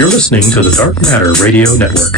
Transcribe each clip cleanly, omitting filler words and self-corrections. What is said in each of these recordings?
You're listening to the Dark Matter Radio Network.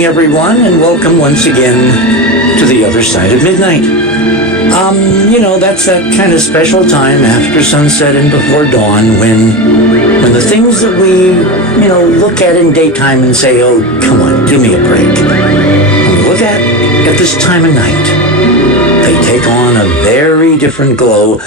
Everyone, and welcome once again to the other side of midnight. That's that kind of special time after sunset and before dawn when the things that we, look at in daytime and say, oh, come on, give me a break. When we look at this time of night, they take on a very different glow,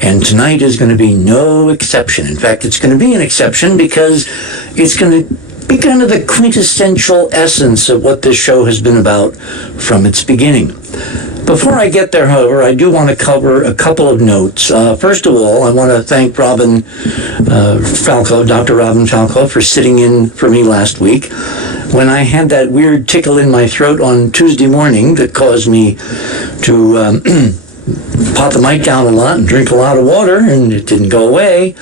and tonight is going to be no exception. In fact, it's going to be an exception because it's going to be kind of the quintessential essence of what this show has been about from its beginning. Before I get there, however, I do want to cover a couple of notes. First of all, I want to thank Dr. Robin Falco, for sitting in for me last week when I had that weird tickle in my throat on Tuesday morning that caused me to pot the mic down a lot and drink a lot of water, and it didn't go away.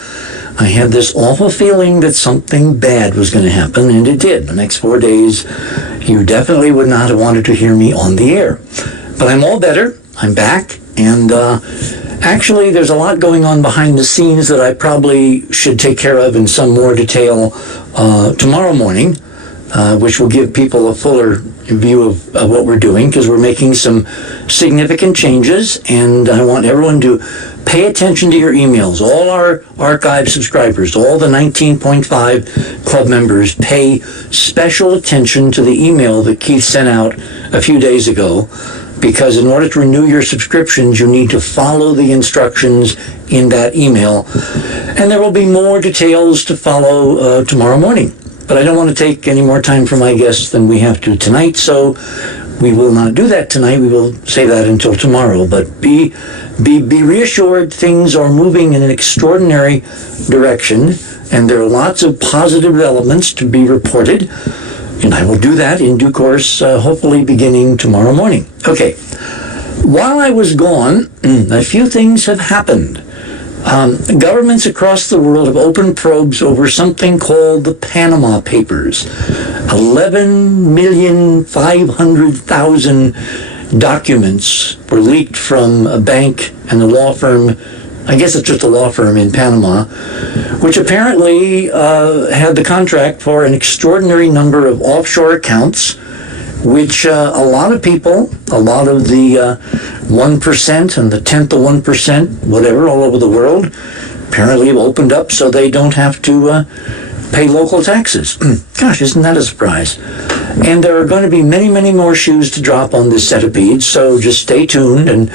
I had this awful feeling that something bad was going to happen, and it did. The next 4 days, you definitely would not have wanted to hear me on the air. But I'm all better. I'm back, and actually, there's a lot going on behind the scenes that I probably should take care of in some more detail tomorrow morning, which will give people a fuller view of what we're doing, because we're making some significant changes, and I want everyone to pay attention to your emails. All our archive subscribers, all the 19.5 club members, pay special attention to the email that Keith sent out a few days ago, because in order to renew your subscriptions, you need to follow the instructions in that email. And there will be more details to follow tomorrow morning. But I don't want to take any more time from my guests than we have to tonight, so we will not do that tonight. We will save that until tomorrow. But be reassured, things are moving in an extraordinary direction, and there are lots of positive developments to be reported. And I will do that in due course, hopefully beginning tomorrow morning. Okay. While I was gone, a few things have happened. Governments across the world have opened probes over something called the Panama Papers. 11,500,000 documents were leaked from a bank and a law firm, I guess it's just a law firm in Panama, which apparently had the contract for an extraordinary number of offshore accounts, which a lot of people, a lot of the 1% and the 10th of 1%, whatever, all over the world, apparently have opened up so they don't have to pay local taxes. Gosh, isn't that a surprise? And there are going to be many, many more shoes to drop on this set of beads, so just stay tuned and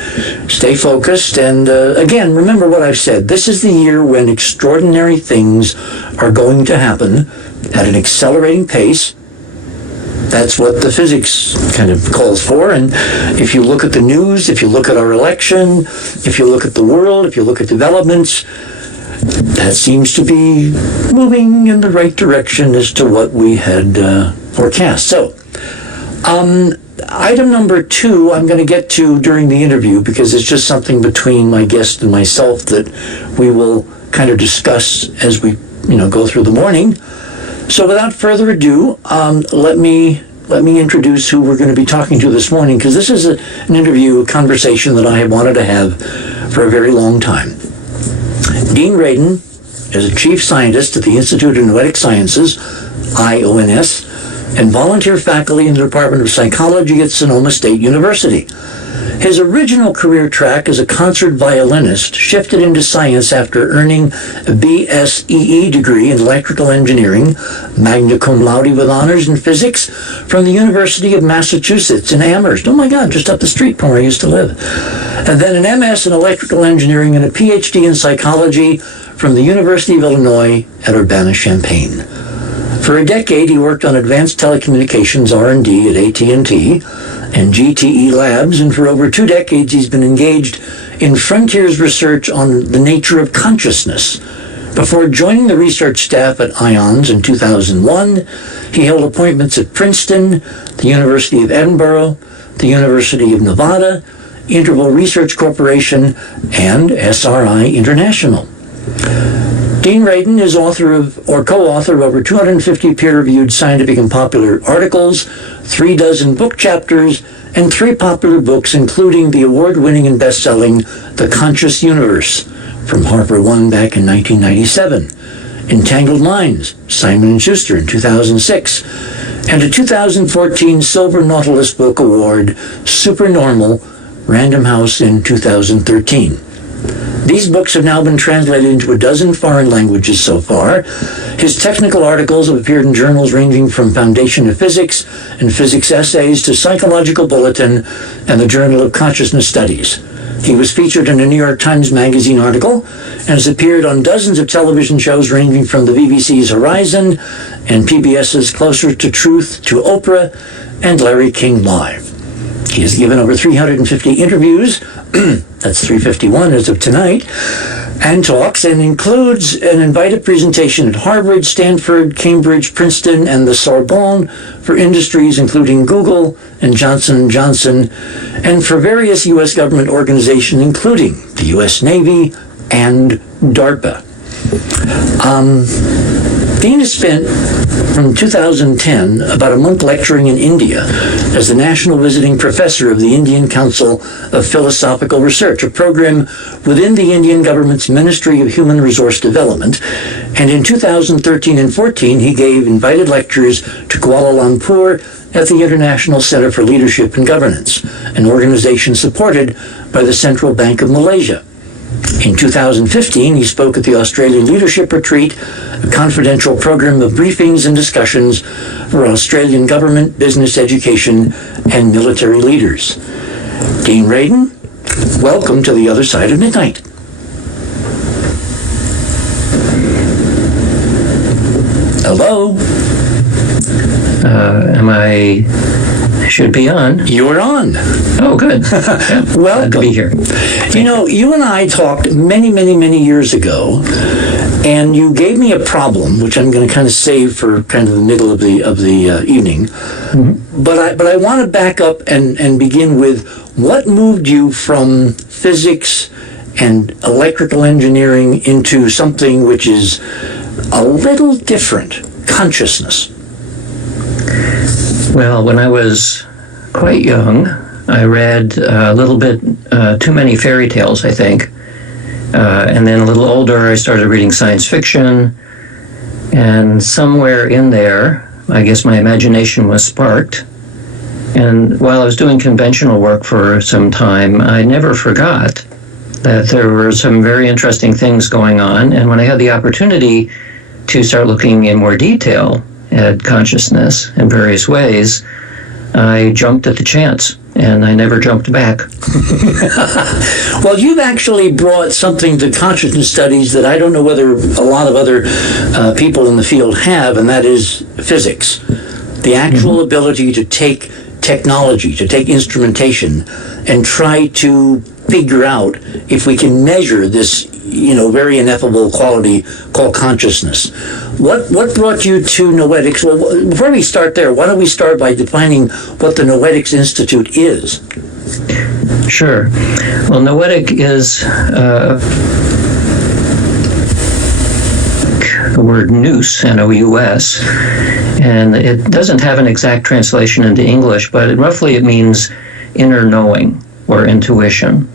stay focused. And again, remember what I've said. This is the year when extraordinary things are going to happen at an accelerating pace. That's what the physics kind of calls for. And if you look at the news, if you look at our election, if you look at the world, if you look at developments, that seems to be moving in the right direction as to what we had forecast. So, item number 2 I'm going to get to during the interview, because it's just something between my guest and myself that we will kind of discuss as we go through the morning. So without further ado, let me introduce who we're going to be talking to this morning, because this is an interview, a conversation that I have wanted to have for a very long time. Dean Radin is a chief scientist at the Institute of Noetic Sciences, IONS, and volunteer faculty in the Department of Psychology at Sonoma State University. His original career track as a concert violinist shifted into science after earning a BSEE degree in electrical engineering, magna cum laude with honors in physics from the University of Massachusetts in Amherst. Oh my God, just up the street from where I used to live. And then an MS in electrical engineering and a PhD in psychology from the University of Illinois at Urbana-Champaign. For a decade, he worked on advanced telecommunications R&D at AT&T and GTE Labs, and for over 2 decades, he's been engaged in frontiers research on the nature of consciousness. Before joining the research staff at IONS in 2001, he held appointments at Princeton, the University of Edinburgh, the University of Nevada, Interval Research Corporation, and SRI International. Dean Radin is author of, or co-author of over 250 peer-reviewed scientific and popular articles, 36 book chapters, and 3 popular books, including the award-winning and best-selling The Conscious Universe, from Harper One back in 1997, Entangled Minds, Simon & Schuster in 2006, and a 2014 Silver Nautilus Book Award, Supernormal, Random House in 2013. These books have now been translated into a dozen foreign languages so far. His technical articles have appeared in journals ranging from Foundation of Physics and Physics Essays to Psychological Bulletin and the Journal of Consciousness Studies. He was featured in a New York Times Magazine article and has appeared on dozens of television shows ranging from the BBC's Horizon and PBS's Closer to Truth to Oprah and Larry King Live. He has given over 350 interviews, that's 351 as of tonight, and talks, and includes an invited presentation at Harvard, Stanford, Cambridge, Princeton, and the Sorbonne for industries including Google and Johnson & Johnson, and for various U.S. government organizations including the U.S. Navy and DARPA. Dean has spent, from 2010, about a month lecturing in India as the National Visiting Professor of the Indian Council of Philosophical Research, a program within the Indian government's Ministry of Human Resource Development. And in 2013 and 14, he gave invited lectures to Kuala Lumpur at the International Center for Leadership and Governance, an organization supported by the Central Bank of Malaysia. In 2015, he spoke at the Australian Leadership Retreat, a confidential program of briefings and discussions for Australian government, business, education, and military leaders. Dean Radin, welcome to the other side of midnight. Hello? I should be on. You're on. Oh, good. Yeah, Welcome. Glad to be here. You know, you and I talked many years ago, and you gave me a problem, which I'm going to kind of save for kind of the middle of the evening. Mm-hmm. But I want to back up and begin with what moved you from physics and electrical engineering into something which is a little different, consciousness. Well, when I was quite young, I read a little bit too many fairy tales, I think. And then a little older, I started reading science fiction. And somewhere in there, I guess my imagination was sparked. And while I was doing conventional work for some time, I never forgot that there were some very interesting things going on. And when I had the opportunity to start looking in more detail at consciousness in various ways, I jumped at the chance, and I never jumped back. Well, you've actually brought something to consciousness studies that I don't know whether a lot of other people in the field have, and that is physics. The actual ability to take technology, to take instrumentation, and try to figure out if we can measure this, very ineffable quality called consciousness. What brought you to Noetics? Well, before we start there, why don't we start by defining what the Noetics Institute is? Sure. Well, Noetic is the word nous, N-O-U-S, and it doesn't have an exact translation into English, but roughly it means inner knowing or intuition.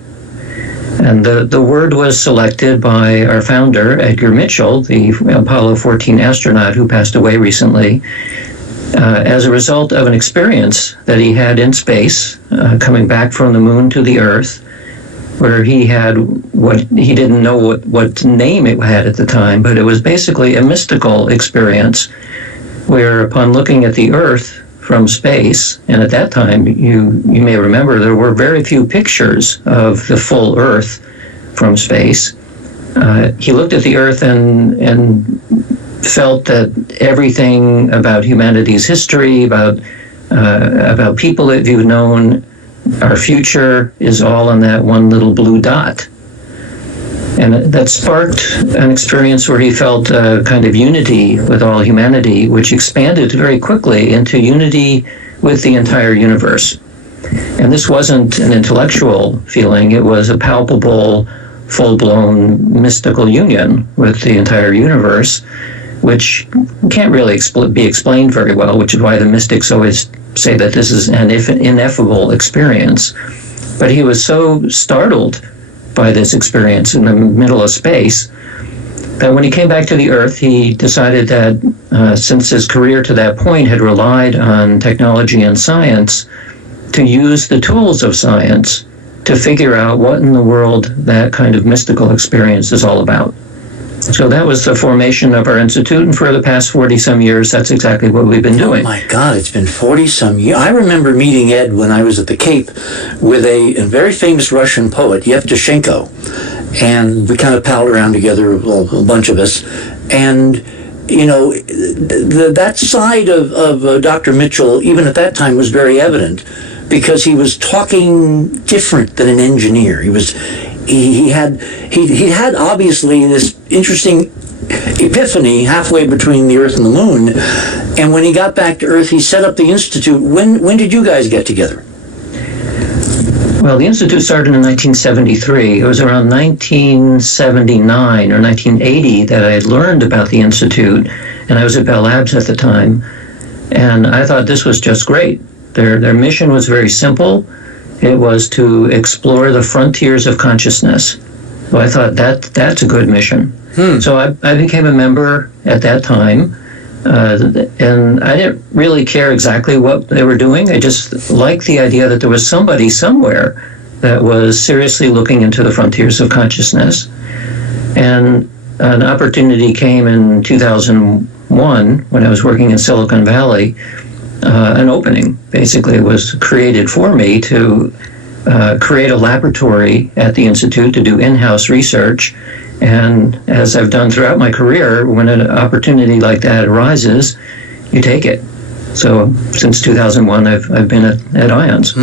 And the word was selected by our founder, Edgar Mitchell, the Apollo 14 astronaut who passed away recently, as a result of an experience that he had in space, coming back from the moon to the Earth, where he had what he didn't know what name it had at the time, but it was basically a mystical experience where upon looking at the Earth from space, and at that time, you may remember, there were very few pictures of the full Earth from space. He looked at the Earth and felt that everything about humanity's history, about people that you've known, our future, is all on that one little blue dot. And that sparked an experience where he felt a kind of unity with all humanity, which expanded very quickly into unity with the entire universe. And this wasn't an intellectual feeling, it was a palpable, full-blown mystical union with the entire universe, which can't really be explained very well, which is why the mystics always say that this is an ineffable experience. But he was so startled by this experience in the middle of space that when he came back to the Earth, he decided that since his career to that point had relied on technology and science, to use the tools of science to figure out what in the world that kind of mystical experience is all about. So that was the formation of our institute, and for the past 40-some years, that's exactly what we've been doing. Oh my God, it's been 40-some years. I remember meeting Ed when I was at the Cape with a very famous Russian poet, Yevtushenko, and we kind of palled around together, well, a bunch of us, and you know, that side of Dr. Mitchell, even at that time, was very evident, because he was talking different than an engineer. He had obviously this interesting epiphany halfway between the Earth and the Moon, and when he got back to Earth, he set up the Institute. When did you guys get together? Well, the Institute started in 1973. It was around 1979 or 1980 that I had learned about the Institute, and I was at Bell Labs at the time, and I thought this was just great. Their mission was very simple. It was to explore the frontiers of consciousness. So I thought that's a good mission. So I became a member at that time, and I didn't really care exactly what they were doing. I just liked the idea that there was somebody somewhere that was seriously looking into the frontiers of consciousness. And an opportunity came in 2001 when I was working in Silicon Valley. An opening basically was created for me to create a laboratory at the Institute to do in-house research. And as I've done throughout my career, when an opportunity like that arises, you take it. So since 2001, I've been at IONS.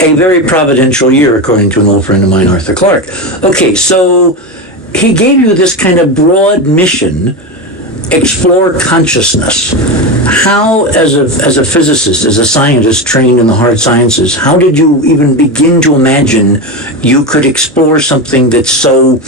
A very providential year, according to an old friend of mine, Arthur Clarke. Okay, so he gave you this kind of broad mission, explore consciousness. How, as a physicist, as a scientist trained in the hard sciences, how did you even begin to imagine you could explore something that's so